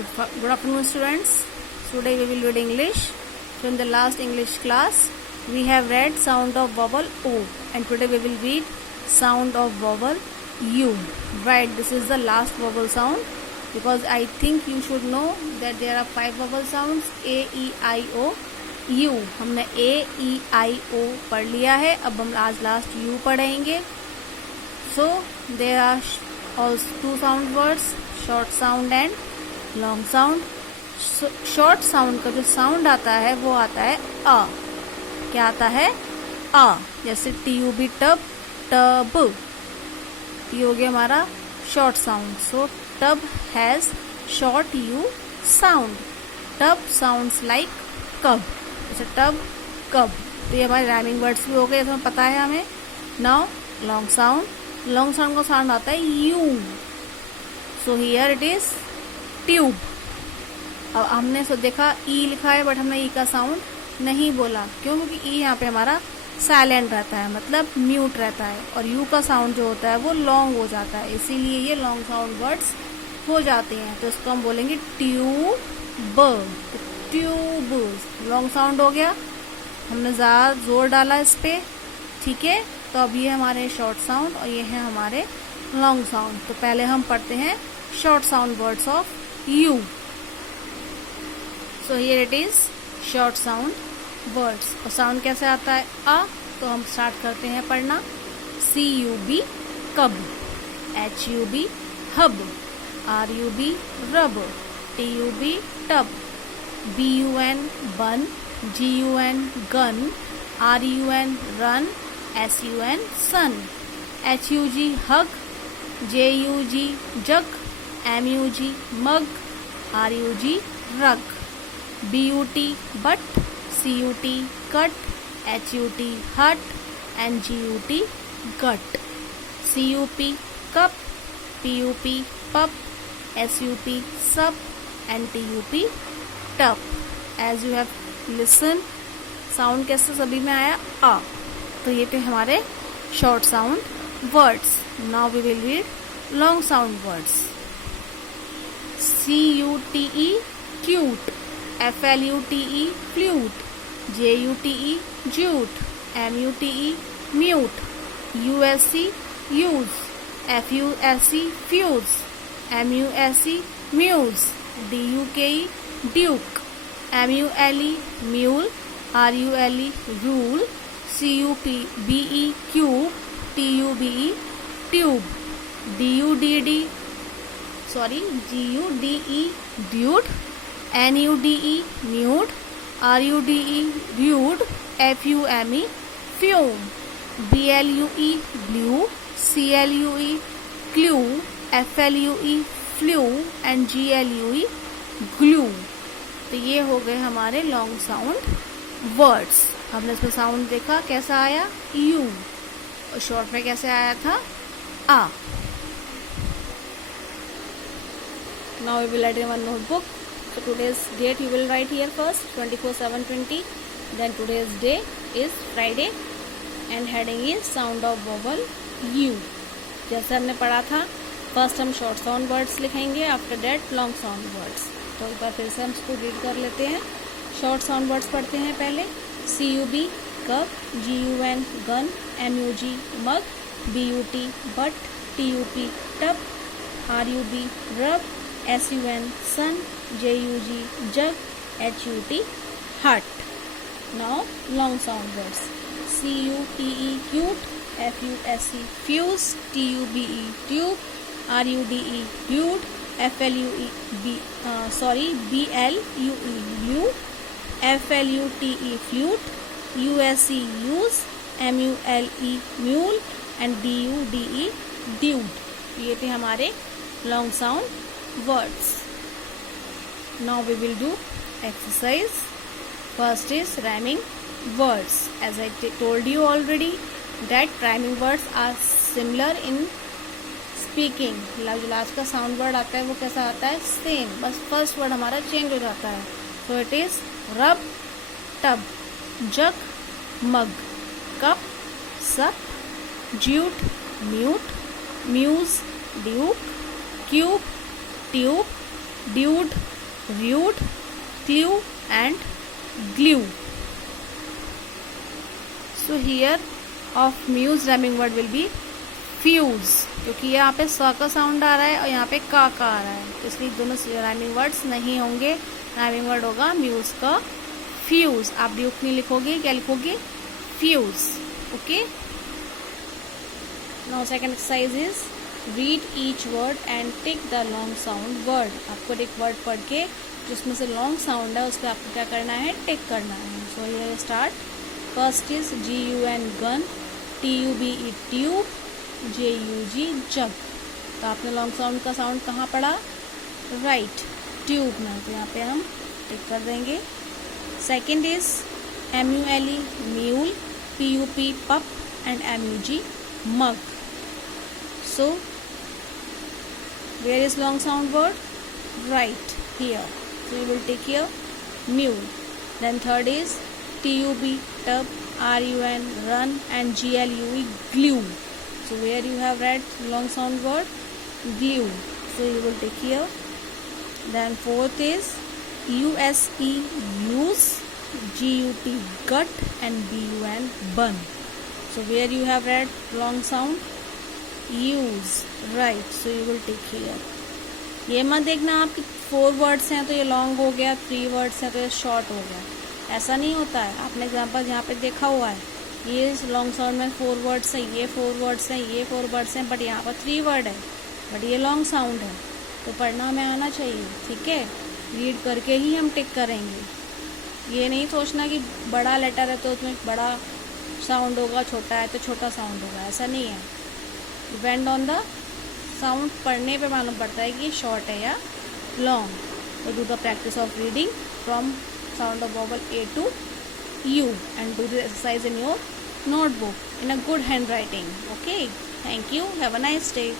Good afternoon, students. Today we will read English. So in the last English class, we have read sound of vowel O, and today we will read sound of vowel U. Right, this is the last vowel sound because I think you should know that there are 5 vowel sounds: A, E, I, O, U. हमने A, E, I, O पढ़ लिया है. अब हम आज last U पढ़ेंगे. So there are also 2 sound words, short sound and long sound. Short sound का जो साउंड आता है वो आता है अ. क्या आता है? अ. जैसे TUB टब, टब. ये हो गया हमारा short sound. So tub has short U sound. Tub sounds like कब. जैसे टब, कब. तो ये हमारे राइमिंग वर्ड्स भी हो गए, इसमें पता है हमें. Now long sound. Long sound का साउंड आता है U. So here it is tube. अब हमने सो देखा ई लिखा है बट हमने ई का साउंड नहीं बोला. क्यों? क्योंकि ई यहाँ पे हमारा साइलेंट रहता है, मतलब म्यूट रहता है, और यू का साउंड जो होता है वो लॉन्ग हो जाता है, इसीलिए ये लॉन्ग साउंड वर्ड्स हो जाते हैं. तो इसको हम बोलेंगे ट्यूब. ट्यूब लॉन्ग साउंड हो गया. हमने ज़्यादा जोर डाला इस पे. ठीक है, तो अब ये हमारे शॉर्ट साउंड और ये है हमारे लॉन्ग साउंड. तो पहले हम पढ़ते हैं short sound words of U. So here it is short sound words. और साउंड कैसे आता है? अ. तो हम स्टार्ट करते हैं पढ़ना. CUB cub, HUB hub, RUB rub, TUB tub, BUN bun, GUN gun, RUN run, SUN sun, HUG hug, JUG jug, MUG mug, RUG rug, BUT but, CUT cut, HUT hut, and GUT gut. CUP cup, PUP pup, SUP sup, and TUP tup. As you have listened, sound कैसे सभी में आया? अ. तो ये थे हमारे short sound words. Now we will read long sound words. CUTE cute, FLUTE flute, JUTE jute, MUTE mute, USC use, FUSC fuse, MUSC muse, DUKE duke, MULE mule, RULE rule, CUPBE cube, TUBE tube, GUDE dude, NUDE nude, RUDE rude, FUME fume, BLUE blue, CLUE clue, FLUE flue, and GLUE ग्लू. तो ये हो गए हमारे long sound words. हमने इसमें sound देखा कैसा आया? U. और शॉर्ट में कैसे आया था? आ. Now we will write in one notebook. So today's date you will write here first, 24/7/20. Then today's day is Friday and heading is sound of vowel U. जैसे हमने पढ़ा था, फर्स्ट हम शॉर्ट साउंड वर्ड्स लिखेंगे, after that long sound words. तो एक बार फिर से हम इसको रीड कर लेते हैं. शॉर्ट साउंड वर्ड्स पढ़ते हैं पहले. CUB cup, GUN gun, MUG mug, BUT but, TUP tub, RUB रब, SUN sun, JUG jug, HUT hut. Now long sound words. CUTE cute, FUSC fuse, TUBE tube, RUDE rude, BLUE blue, FLUTE flute, USC use, MULE mule, and DUDE dude. ये थे हमारे long sound words. Now we will do exercise. First is rhyming words. As I told you already that rhyming words are similar in speaking. जो last का sound word आता है वो कैसा आता है? सेम. बस फर्स्ट वर्ड हमारा चेंज हो जाता है. So it is rub, tub, jug, mug, cup, sup, jute, mute, muse, duke, cube, tube, dude, rude, clue and glue. So here of muse rhyming word will be fuse, क्योंकि यहाँ पे स का sound आ रहा है और यहाँ पे का आ रहा है, इसलिए दोनों राइमिंग वर्ड्स नहीं होंगे. राइमिंग वर्ड होगा म्यूज का फ्यूज. आप ड्यूक नहीं लिखोगे, क्या लिखोगे? Fuse. Okay. Now second exercise is read each word and tick the long sound word. आपको एक वर्ड पढ़ के जिसमें से लॉन्ग साउंड है उस पर आपको क्या करना है? टिक करना है. So here start. First is GUN gun, TUBE tube, JUG जग. तो आपने लॉन्ग साउंड का साउंड कहाँ पढ़ा? राइट, ट्यूब में. तो यहाँ पे हम टिक कर देंगे. Second is MULE mule, PUP पप and MUG mug. So where is long sound word? Right here. So you will take here mule. Then third is TUB tub, RUN run and GLUE glue. So where you have read long sound word? Glue. So you will take here. Then fourth is USE use, GUT gut and BUN bun. So where you have read long sound? Use. Right. So you will take here. ये मत देखना आपकी 4 words हैं तो ये long हो गया, 3 words हैं तो ये शॉर्ट हो गया. ऐसा नहीं होता है. आपने एग्जाम्पल यहाँ पे देखा हुआ है, ये लॉन्ग साउंड में 4 वर्ड्स हैं, ये 4 वर्ड्स हैं, ये 4 वर्ड्स हैं, बट यहाँ पर 3 वर्ड है, बट ये लॉन्ग साउंड है. तो पढ़ना हमें आना चाहिए. ठीक है. रीड करके ही हम टिक करेंगे. ये नहीं सोचना कि बड़ा लेटर है तो उसमें बड़ा साउंड होगा, छोटा है तो छोटा साउंड होगा. ऐसा नहीं है. Depend on the sound. पढ़ने पे मालूम पड़ता है कि शॉर्ट है या लॉन्ग. तो do the practice of reading from sound of vowel A to U and do the exercise in your notebook in a good handwriting. Okay. Thank you. Have a nice day.